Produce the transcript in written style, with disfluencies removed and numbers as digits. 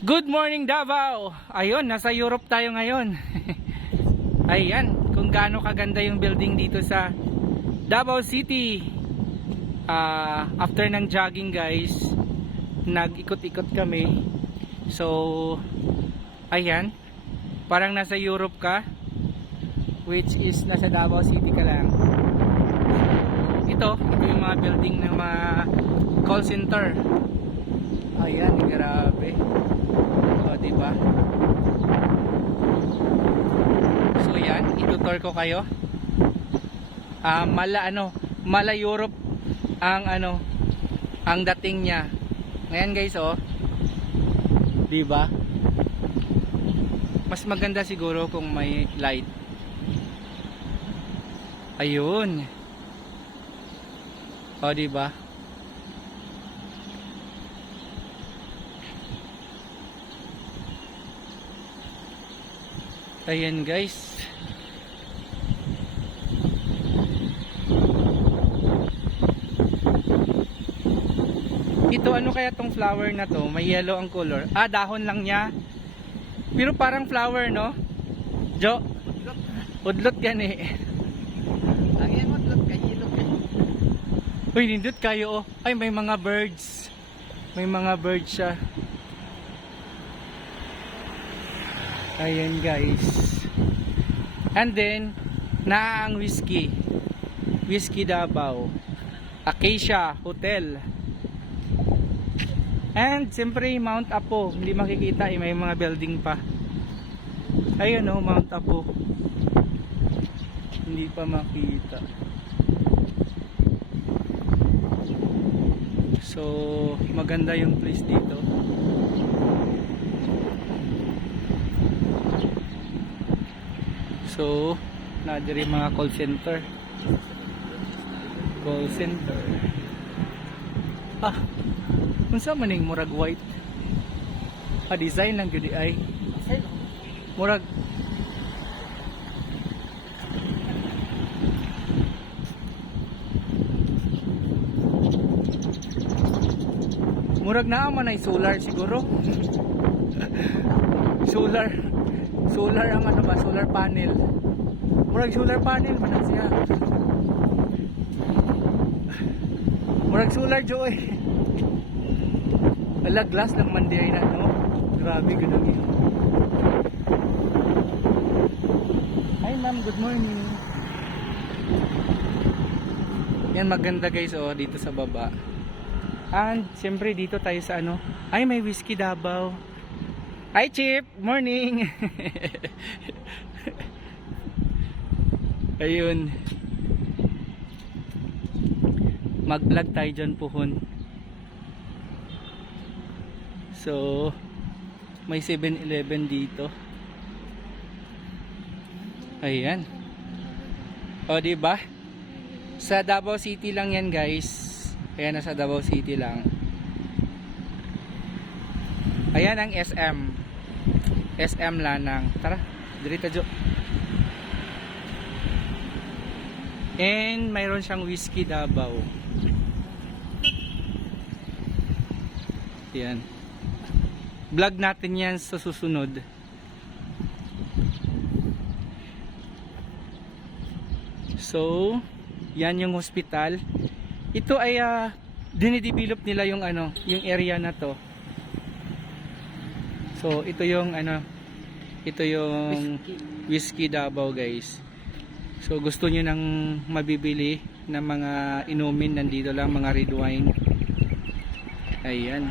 Good morning Davao! Ayun, nasa Europe tayo ngayon. Ayan, kung gaano kaganda yung building dito sa Davao City. After ng jogging guys, nag-ikot-ikot kami. So, ayan, parang nasa Europe ka, which is nasa Davao City ka lang. Ito yung mga building ng mga call center. Ayan, grabe. O, diba? So, yan. Itutur ko kayo. Mala Europe ang dating niya. Ngayon guys, oh. Diba? Mas maganda siguro kung may light. Ayun. O, diba? Ayan guys. Ito ano kaya tong flower na to? May yellow ang color. Dahon lang niya. Pero parang flower, no? Jo. Udlot gani. Ayan, udlot kay ilog. Uy, nindot kayo oh. Ay, may mga birds. May mga birds siya. Ayan guys. And then ang whiskey Davao, Acacia Hotel. And siyempre Mount Apo. Hindi makikita may mga building pa. Ayun oh, Mount Apo. Hindi pa makita. So maganda yung place dito. So, nadiri mga call center. Call center. Unsa man ning murag white? Design lang gyud ay. Murag naa man ay solar siguro. Solar ang solar panel. Murag solar panel man na siya. Murag solar joy. Ala, glass lang man diay na, no? Grabe ganun yun. Hi ma'am, good morning. Yan maganda guys oh, dito sa baba. And siyempre dito tayo sa ay may whiskey Davao. Hi Chip, morning. Ayun. Mag-vlog tayo dyan puhon. So may 7-Eleven dito. Ayan. O diba? Sa Davao City lang yan guys. Ayan, nasa Davao City lang. Ayan ang SM Lanang. Tara, dirita jo. And mayroon siyang whiskey Davao. Yan. Vlog natin yan sa susunod. So, yan yung hospital. Ito ay dinidevelop nila yung yung area na to. So, ito yung whiskey Davao guys. So, gusto nyo nang mabibili ng mga inumin, nandito lang mga red wine. Ayan.